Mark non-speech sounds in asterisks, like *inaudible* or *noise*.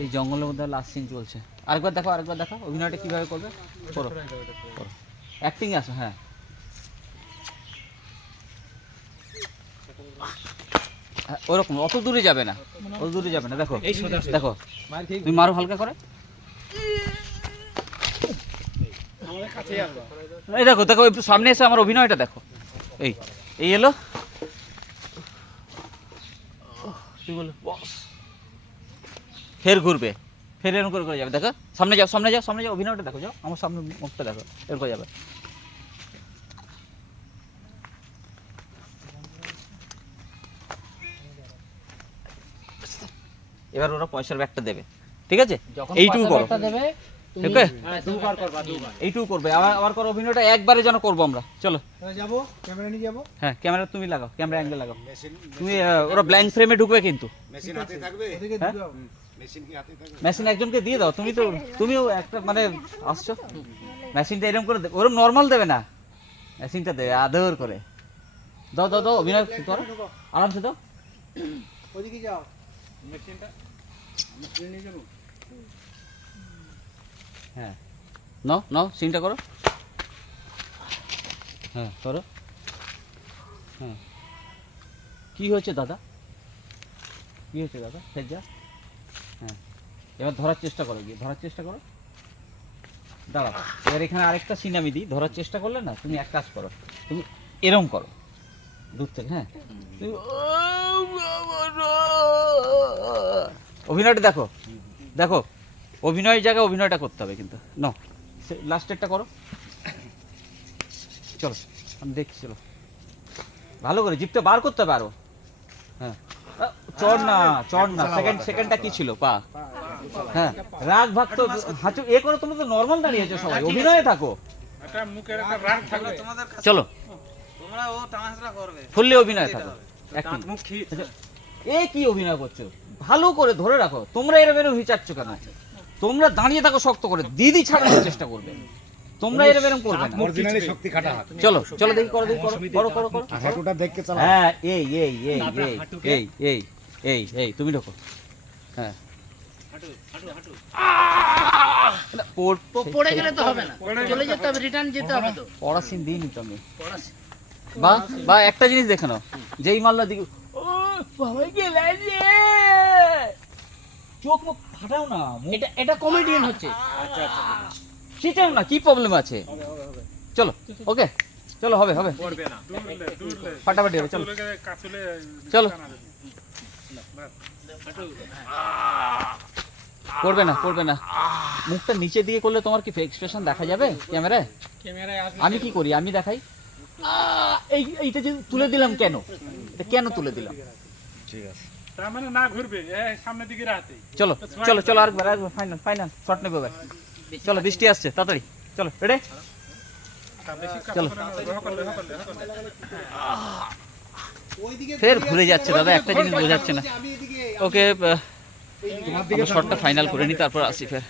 এই জঙ্গলের মধ্যে লাস্ট সিন চলছে। আরেকবার দেখো আরেকবার দেখো অভিনয়টা কীভাবে করবে? করো করো। অ্যাক্টিং আছে হ্যাঁ। ওরকম অত দূরে যাবে না অত দূরে যাবে না দেখো দেখো। তুমি মারো হালকা করে। এই দেখো দেখো সামনে এসে আমার অভিনয়টা দেখো। এই এই এলো। কি বলে। বস ফের ঘুরবে। ফের এরকম করে করে যাবে। দেখো সামনে যাও সামনে যাও সামনে যাও অভিনয়টা দেখো যাও। আমার সামনে মুখটা দেখো এরকম যাবে। এবার ওরা পয়সার ব্যাগটা দেবে। ঠিক আছে? এইটুকু করো। হ্যাঁ, করবা দুবার। এইটুকু করবে। আবার আবার করো অভিনয়টা একবারে যেন করব আমরা। চলো। যাব ক্যামেরা নিয়ে যাব? হ্যাঁ ক্যামেরা তুমি লাগাও ক্যামেরা অ্যাঙ্গেল লাগাও। তুমি ওরা ব্ল্যাঙ্ক ফ্রেমে ঢুকবে কিন্তু। মেশিন হাতে থাকবে? হ্যাঁ? মেশিন একজনকে দিয়ে দাও তুমি তো *laughs* তুমিও একটা মানে আসছো। মেশিনটা এরকম করে দে- ওরকম নর্মাল দেবে না। মেশিনটা দেবে আদর করে। দাও দাও দাও অভিনয় করো। আরামসে দাও। ওদিকে যাও। মেশিনটা? হ্যাঁ। নাও নাও সিনটা করো। হ্যাঁ করো। হ্যাঁ। কি হয়েছে দাদা? কি হয়েছে দাদা? ফের যা। হ্যাঁ। এবার ধরার চেষ্টা করো, গিয়ে ধরার চেষ্টা করো। দাঁড়াও, এবার এখানে আরেকটা সিন আমি দিই ধরার চেষ্টা করলে না তুমি এক কাজ করো, তুমি এরম করো, দূর থেকে হ্যাঁ। অভিনয়টা দেখো দেখো, অভিনয়ের জায়গায় অভিনয়টা করতে হবে কিন্তু, ন। লাস্টেরটা করো। চলো, আমি দেখছি, চলো। ভালো করে, জিপটা বার করতে হবে পারো হ্যাঁ। চড় না চড় না। সেকেন্ড সেকেন্ডটা কি ছিল? পা। হ্যাঁ। রাগ ভাগ তো হাঁচু এ করো তোমরা তো নর্মাল দাঁড়িয়েছো সবাই? অভিনয়ে থাকো। একটা মুখের একটা রাগ থাকবে। চলো। তোমরা ও তামাশা করবে। ফুললি অভিনয়ে থাকো। মুখ এ কি অভিনয় করছ? ভালো করে ধরে রাখো। তোমরা এরম হিচাচ্ছ কেন? তোমরা দাঁড়িয়ে থাকো শক্ত করে। দিদি ছাড়ানোর চেষ্টা করবে। তোমরা এরম এরম করবে না। অরিজিনালি শক্তি খাটা হাত। চলো চলো দেখি করো দেখি করো করো করো করো। হাঁটুটা দেখকে চালা হ্যাঁ এই এই এই এই এই এই। এই এই তুমি ঢোকো। হ্যাঁ। পড়ে গেলে তো হবে না। চলে যেতে হবে। রিটার্ন যেতে হবে তো। পড়া সিন দিইনি তো আমি। বা বা একটা জিনিস দেখে নাও। যেই মাল্লা দিকে ও বাবা গেলে চোখ মুখ ফাটাও না এটা এটা কমেডিয়ান হচ্ছে। খিচাও না কি প্রবলেম আছে? চলো ওকে চলো হবে হবে। ফাটাফাটি হবে চলো। চলো করবে না করবে না মুখটা নিচে দিয়ে করলে তোমার কি এক্সপ্রেশন দেখা যাবে ক্যামেরায় ক্যামেরায় আমি কি করি আমি দেখাই এই এইটা যে তুলে দিলাম কেন এটা কেন তুলে দিলাম ঠিক আছে তার মানে না ঘুরবে সামনের দিকে রাতে চলো চলো চলো আরেকবার আরেকবার ফাইনাল ফাইনাল শট নেবে এবার চলো বৃষ্টি আসছে তাড়াতাড়ি চলো রেডে চলো করলে করলে করলে ওইদিকে ফের ঘুরে যাচ্ছে দাদা একটা জিনিস বোঝাচ্ছে না। ওকে শর্টটা শটটা ফাইনাল করে নি তারপর আসি ফের।